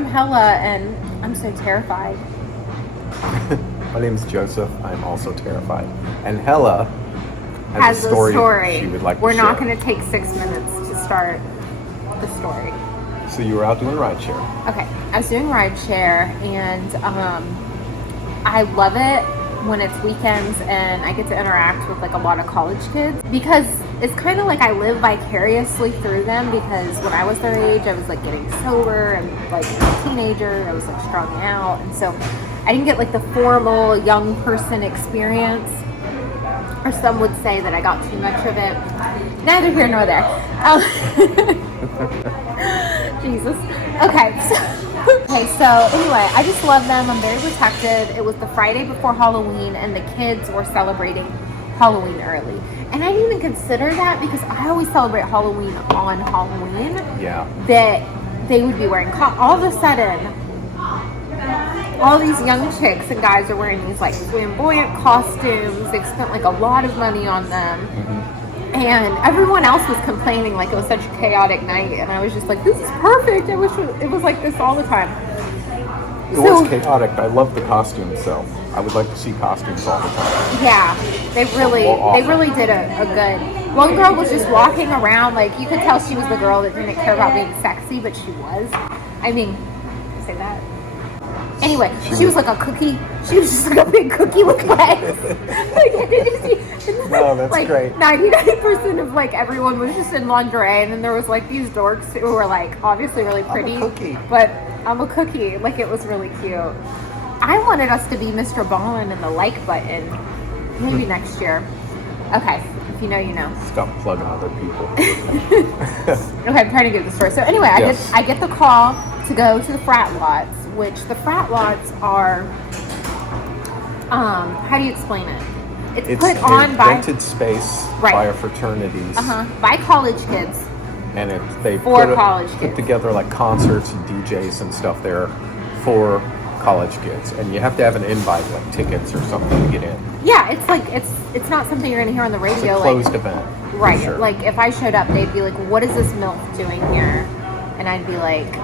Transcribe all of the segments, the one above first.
I'm Hela, and I'm so terrified. My name's Joseph. I'm also terrified. And Hela has a story she would like to We're share. not going to take 6 minutes to start the story. So you were out doing rideshare. Okay, I was doing rideshare, and I love it when it's weekends and I get to interact with like a lot of college kids, because it's kind of like I live vicariously through them, because when I was their age I was like getting sober and like a teenager, I was like strung out, and so I didn't get like the formal young person experience, or some would say that I got too much of it. Neither here nor there. Jesus. Okay, so anyway, I just love them. I'm very protected. It was the Friday before Halloween, and the kids were celebrating Halloween early. And I didn't even consider that, because I always celebrate Halloween on Halloween. Yeah. That they would be wearing all of a sudden, all these young chicks and guys are wearing these like flamboyant costumes. They've spent like a lot of money on them. Mm-hmm. And everyone else was complaining like it was such a chaotic night, and I was just like, this is perfect. I wish it was like this all the time. It was chaotic. I love the costumes, so I would like to see costumes all the time. Yeah, they really did a good. One girl was just walking around, like you could tell she was the girl that didn't care about being sexy, but she was. I mean, can I say that? Anyway, she was like a cookie. She was just like a big cookie with legs. No, that's like, great. 99% of like everyone was just in lingerie, and then there was like these dorks who were like obviously really pretty. I'm a cookie. But I'm a cookie. Like, it was really cute. I wanted us to be Mr. Ballin and the like button. Maybe next year. Okay, if you know, you know. Stop plugging other people. Okay, I'm trying to get the story. So anyway, Yes. I get the call to go to the frat lots, which the frat lots are, how do you explain it? It's put on by rented space by our fraternities. By college kids. And they college put kids. together like concerts and DJs and stuff there for college kids, and you have to have an invite, like tickets or something to get in. Yeah, it's like it's not something you're gonna hear on the radio. It's a closed event, right? Sure. Like if I showed up, they'd be like, "What is this MILF doing here?" And I'd be like,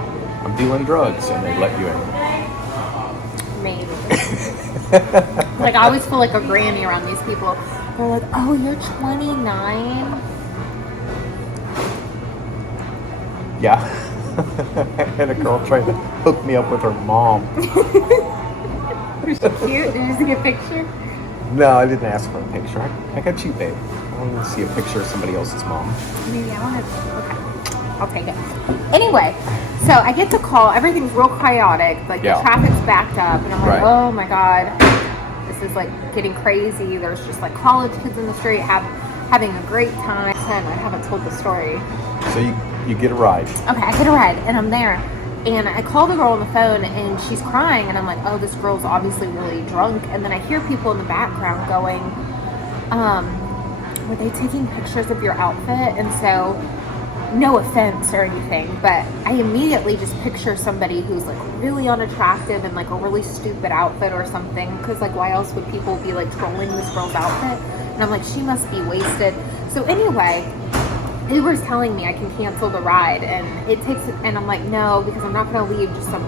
I'm dealing drugs, and they let you in. maybe. Like, I always feel like a granny around these people. They're like, "Oh, you're 29." Yeah. I had a girl trying to hook me up with her mom. Was she cute? Did you see a picture? No, I didn't ask for a picture. I got you, babe. I wanted to see a picture of somebody else's mom. Maybe I want to. Okay, I'll take it. Anyway, so I get the call. Everything's real chaotic. Like the traffic's backed up, and I'm like, oh my god, this is like getting crazy. There's just like college kids in the street having a great time. And I haven't told the story. So you get a ride. Okay, I get a ride, and I'm there. And I call the girl on the phone, and she's crying, and I'm like, oh, this girl's obviously really drunk. And then I hear people in the background going, were they taking pictures of your outfit? And so, no offense or anything, but I immediately just picture somebody who's like really unattractive in like a really stupid outfit or something. Because like, why else would people be like trolling this girl's outfit? And I'm like, she must be wasted. So anyway, Uber's telling me I can cancel the ride, and I'm like, no, because I'm not going to leave just some,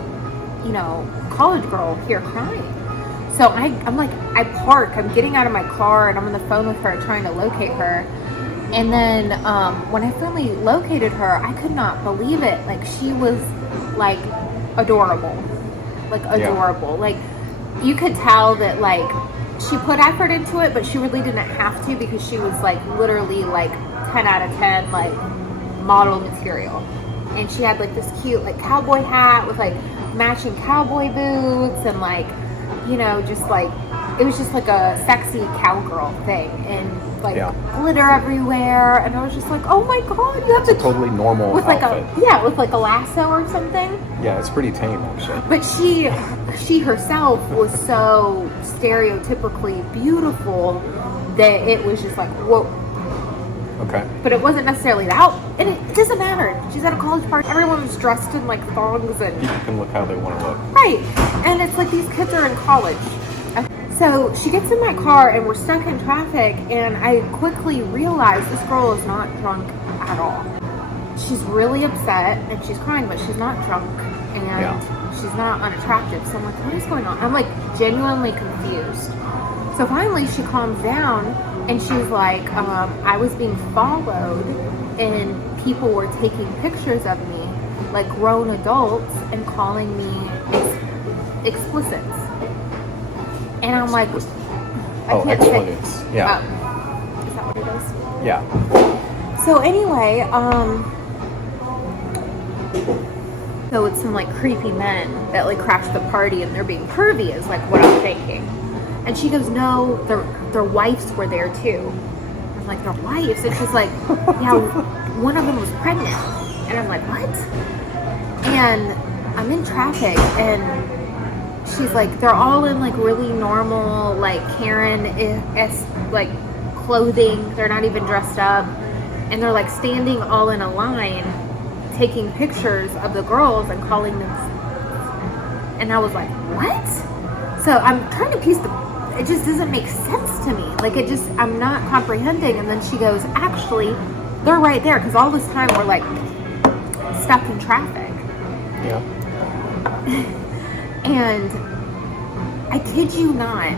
college girl here crying. So I'm like, I park, I'm getting out of my car, and I'm on the phone with her trying to locate her. And then when I finally located her, I could not believe it. Like, she was like adorable. Like, you could tell that like she put effort into it, but she really didn't have to, because she was like literally like 10 out of 10 like model material. And she had like this cute like cowboy hat with like matching cowboy boots, and like, just like, it was just like a sexy cowgirl thing, and like glitter everywhere. And I was just like, oh my god, you have It's a totally normal with outfit. With like a lasso or something. Yeah, it's pretty tame actually. But she herself was so stereotypically beautiful that it was just like, whoa. Okay. But it wasn't necessarily that. And it doesn't matter. She's at a college party. Everyone was dressed in like thongs, and People can look how they want to look. right. And it's like these kids are in college. So she gets in my car, and we're stuck in traffic, and I quickly realize this girl is not drunk at all. She's really upset, and she's crying, but she's not drunk. And she's not unattractive. So I'm like, what is going on? I'm like genuinely confused. So finally she calms down and she's like, I was being followed and people were taking pictures of me, like grown adults, and calling me explicits. And I'm like, I can't say. Yeah. Is that what it is? Yeah. So anyway, so it's some like creepy men that like crashed the party and they're being pervy is like what I'm thinking. And she goes, no, their wives were there too. I'm like, their wives? And she's like, yeah, one of them was pregnant. And I'm like, what? And I'm in traffic and she's like, they're all in like really normal, like Karen-esque like clothing. They're not even dressed up. And they're like standing all in a line taking pictures of the girls and calling them. And I was like, what? So I'm trying to piece it just doesn't make sense to me. Like I'm not comprehending. And then she goes, actually, they're right there. Because all this time we're like stuck in traffic. Yeah. And I kid you not,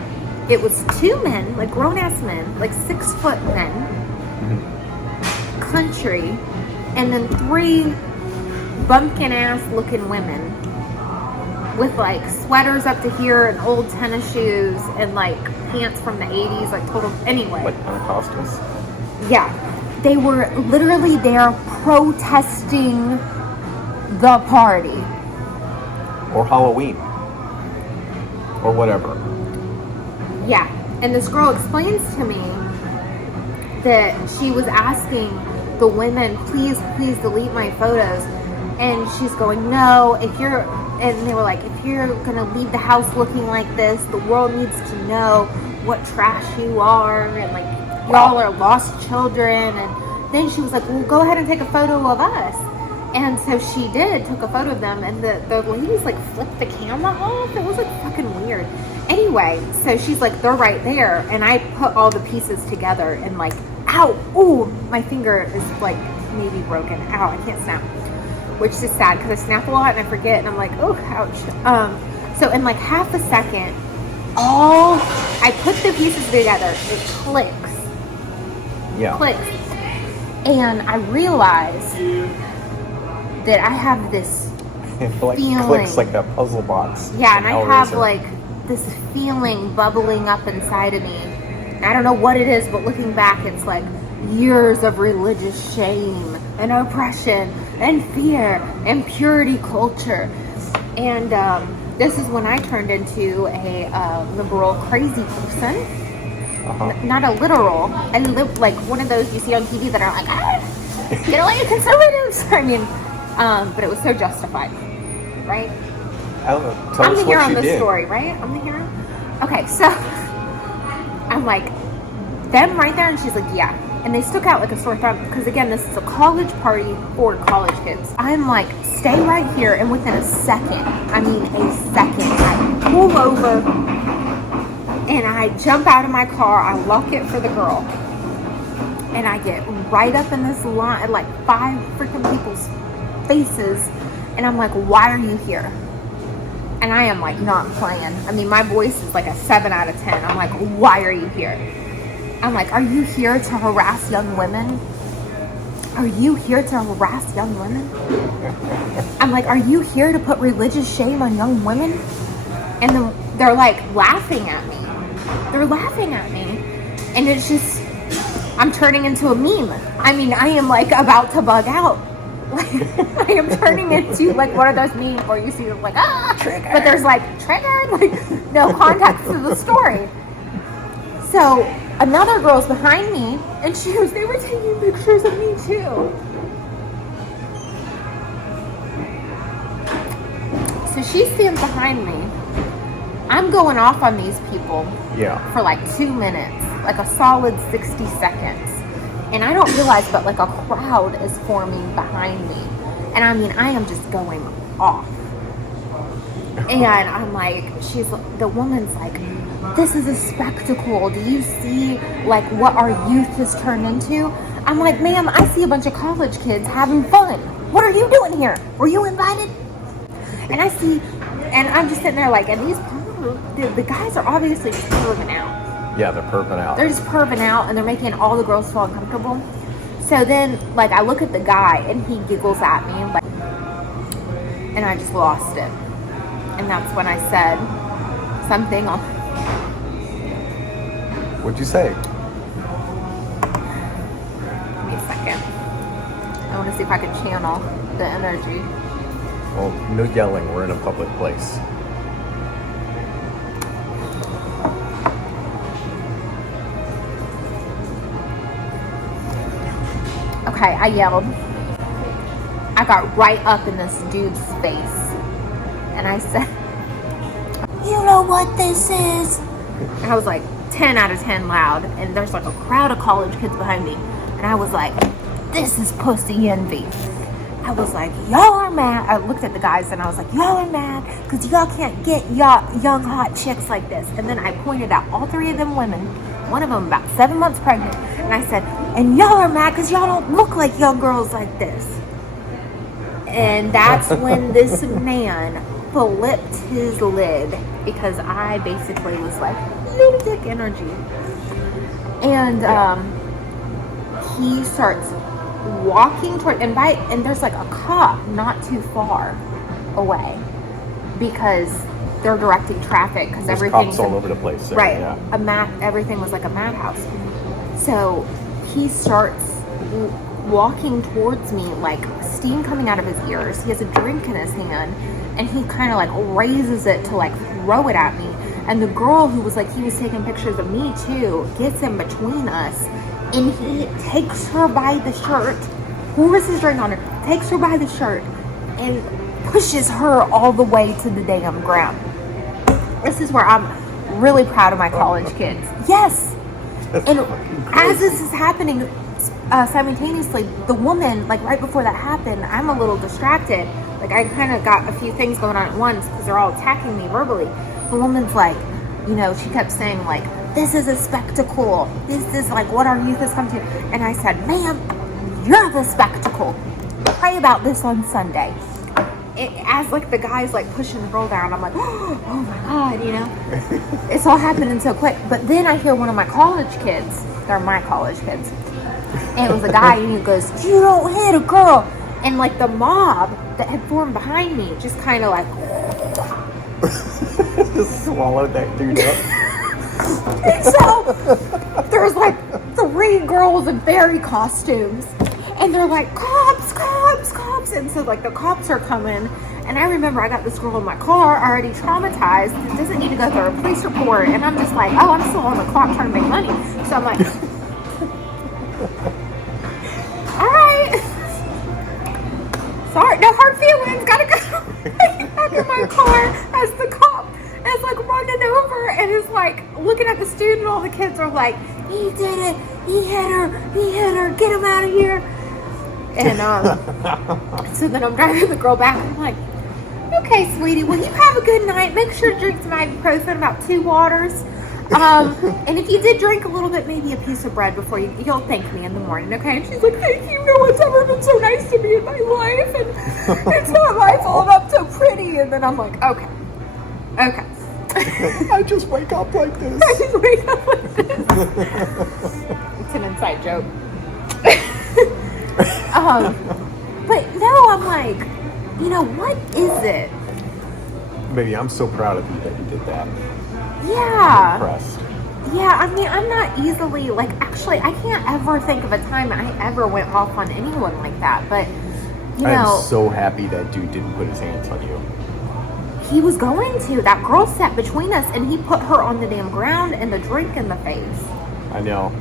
it was two men, like grown ass men, like 6 foot men, country, and then 3 bumpkin ass looking women with like sweaters up to here and old tennis shoes and like pants from the 80s, like total. Anyway, Like Pentecostals? yeah, they were literally there protesting the party Or Halloween. Or whatever. Yeah, and this girl explains to me that she was asking the women, please delete my photos. And she's going, no, and they were like, if you're going to leave the house looking like this, the world needs to know what trash you are. And like, y'all are lost children. And then she was like, well, go ahead and take a photo of us. And so she took a photo of them. And the ladies like flipped the camera off. It was like fucking weird. Anyway, so she's like, they're right there. And I put all the pieces together and like, ow, ooh, my finger is like maybe broken. Ow, I can't snap. Which is sad because I snap a lot and I forget and I'm like, oh, ouch. So in like half a second, I put the pieces together. It clicks. Yeah. Clicks. And I realize that I have this like feeling. Clicks like a puzzle box. Yeah, and I have like this feeling bubbling up inside of me. And I don't know what it is, but looking back, it's like years of religious shame and oppression and fear and purity culture. And this is when I turned into a liberal crazy person. Not a literal. I live like one of those you see on TV that are like, get away, conservatives. I mean, but it was so justified, right? I don't know. Tell I'm us the hero what on you this did. story, right? I'm the hero. Okay, so I'm like, them right there, and she's like, yeah. And they stuck out like a sore thumb because again, this is a college party for college kids. I'm like, stay right here, and within a second, I pull over and I jump out of my car. I lock it for the girl, and I get right up in this line, like 5 freaking people's faces, and I'm like, why are you here? And I am like not playing. I mean, my voice is like a 7 out of 10. I'm like, why are you here? I'm like, are you here to harass young women? Are you here to harass young women? I'm like, are you here to put religious shame on young women? And then they're like laughing at me. They're laughing at me. And it's just, I'm turning into a meme. I mean, I am like about to bug out. Like, I am turning into like one of those memes where you see them like, trigger. But there's like, triggered, like no context to the story. So another girl's behind me, and they were taking pictures of me too. So she stands behind me. I'm going off on these people for like 2 minutes, like a solid 60 seconds. And I don't realize, but like a crowd is forming behind me. And I mean, I am just going off. And I'm like, the woman's like, this is a spectacle. Do you see like what our youth has turned into? I'm like, ma'am, I see a bunch of college kids having fun. What are you doing here? Were you invited? And I see, and I'm just sitting there like, and the guys are obviously just perving out. Yeah, they're perving out. They're just perving out, and they're making all the girls feel uncomfortable. So then, like, I look at the guy, and he giggles at me, like, and I just lost it. And that's when I said something on. What'd you say? Give me a second. I want to see if I can channel the energy. Well, no yelling. We're in a public place. Okay, I yelled. I got right up in this dude's face. And I said, "You know what this is?" And I was like 10 out of 10 loud. And there's like a crowd of college kids behind me. And I was like, "This is pussy envy." I was like, "Y'all are mad." I looked at the guys and I was like, "Y'all are mad because y'all can't get young hot chicks like this." And then I pointed out all three of them women, one of them about 7 months pregnant. And I said, "And y'all are mad because y'all don't look like young girls like this." And that's when this man flipped his lid because I basically was like, lunatic energy. And he starts walking toward, and there's like a cop not too far away because they're directing traffic because everything's cops all over the place. So, right. Yeah. Everything was like a madhouse. So he starts walking towards me, like steam coming out of his ears. He has a drink in his hand, and he kind of like raises it to like throw it at me. And the girl who was like, he was taking pictures of me too, gets in between us, and he takes her by the shirt, pours his drink on her, takes her by the shirt, and pushes her all the way to the damn ground. This is where I'm really proud of my college kids. Yes. And as this is happening, simultaneously, the woman, like right before that happened, I'm a little distracted. Like I kind of got a few things going on at once because they're all attacking me verbally. The woman's like, you know, she kept saying like, "This is a spectacle. This is like what our youth has come to." And I said, "Ma'am, you're the spectacle. Pray about this on Sunday." As like the guy's like pushing the girl down, I'm like, "Oh my God," you know? It's all happening so quick. But then I hear one of my college kids, they're my college kids, and it was a guy, and he goes, "You don't hit a girl." And like the mob that had formed behind me just kind of like just swallowed that dude up. And so there's like 3 girls in fairy costumes, and they're like, "Cops, cops, cops." And so like the cops are coming, and I remember I got this girl in my car already traumatized, doesn't need to go through a police report, and I'm just like, oh, I'm still on the clock trying to make money. So I'm like, all right, sorry, no hard feelings, gotta go. Back in my car as the cop is like running over and is like looking at the student. All the kids are like, "He did it, he hit her, get him out of here." And so then I'm driving the girl back, and I'm like, "Okay, sweetie, well, you have a good night. Make sure to drink some ibuprofen, about 2 waters. And if you did drink a little bit, maybe a piece of bread before you'll thank me in the morning, okay?" And she's like, "Thank you. No one's ever been so nice to me in my life. And it's not my fault. I'm so pretty." And then I'm like, okay. I just wake up like this. I just wake up like this. It's an inside joke. But no, I'm like, you know, what is it? Baby, I'm so proud of you that you did that. Yeah. I'm impressed. Yeah, I mean, I'm not easily, like, actually, I can't ever think of a time I ever went off on anyone like that. But, you know, I'm so happy that dude didn't put his hands on you. he was going to. That girl sat between us, and he put her on the damn ground and the drink in the face. I know.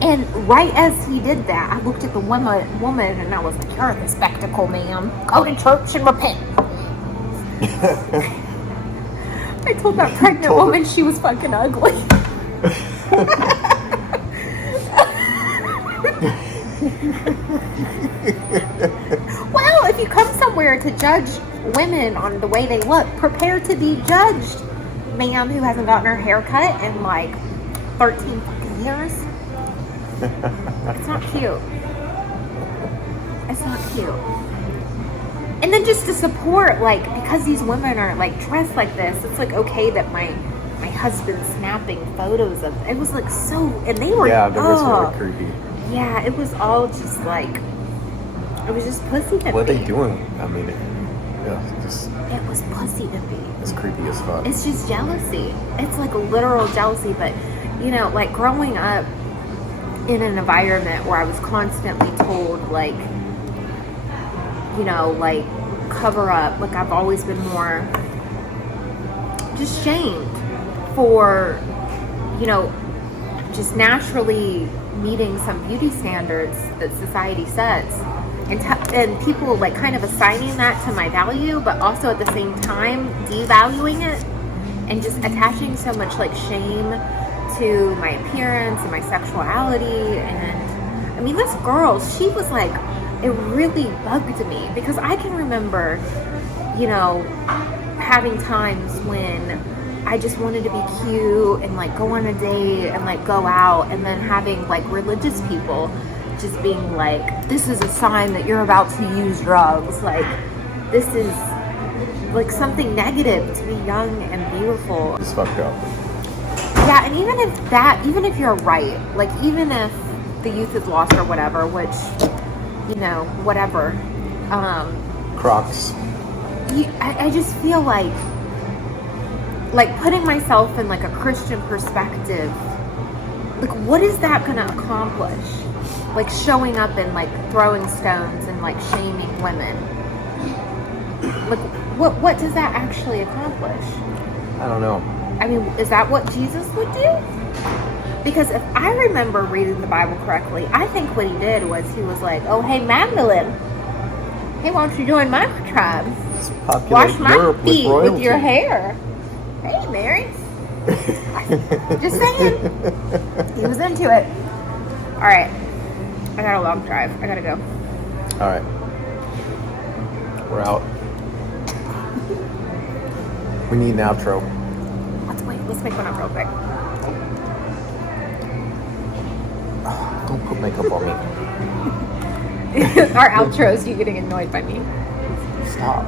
And right as he did that, I looked at the woman, and I was like, "You're the spectacle, ma'am. Go to church and repent." I told that pregnant woman she was fucking ugly. Well, if you come somewhere to judge women on the way they look, prepare to be judged, ma'am, who hasn't gotten her hair cut in like 13 fucking years. It's not cute. It's not cute. And then just to support, like, because these women are like dressed like this, it's like okay that my husband's snapping photos of it. Was like so, and they were Yeah, that was really creepy. Yeah, it was all just like it was just pussy to What are me. they doing? I mean, It was pussy to me. it's creepy as fuck. It's just jealousy. It's like a literal jealousy. But you know, like growing up in an environment where I was constantly told, like, you know, like cover up. Like I've always been more just shamed for, you know, just naturally meeting some beauty standards that society sets, and people like kind of assigning that to my value, but also at the same time devaluing it and just attaching so much like shame to my appearance and my sexuality. And I mean, this girl, she was like, it really bugged me because I can remember, you know, having times when I just wanted to be cute and like go on a date and like go out, and then having like religious people just being like, this is a sign that you're about to use drugs. Like, this is like something negative to be young and beautiful. It's fucked up. Yeah, and even if you're right, like even if the youth is lost or whatever, which, you know, whatever. Crocs. I just feel like putting myself in like a Christian perspective, like what is that gonna accomplish? Like showing up and like throwing stones and like shaming women. Like what does that actually accomplish? I don't know. I mean, is that what Jesus would do? Because if I remember reading the Bible correctly, I think what he did was he was like, oh, hey, Magdalene. Hey, why don't you join my tribe? Wash my Europe feet with with your hair. Hey, Mary. Just saying. He was into it. All right. I got a long drive. I got to go. All right. We're out. We need an outro. Let's make one up real quick. Don't put makeup on me. Our outro is you getting annoyed by me. Stop.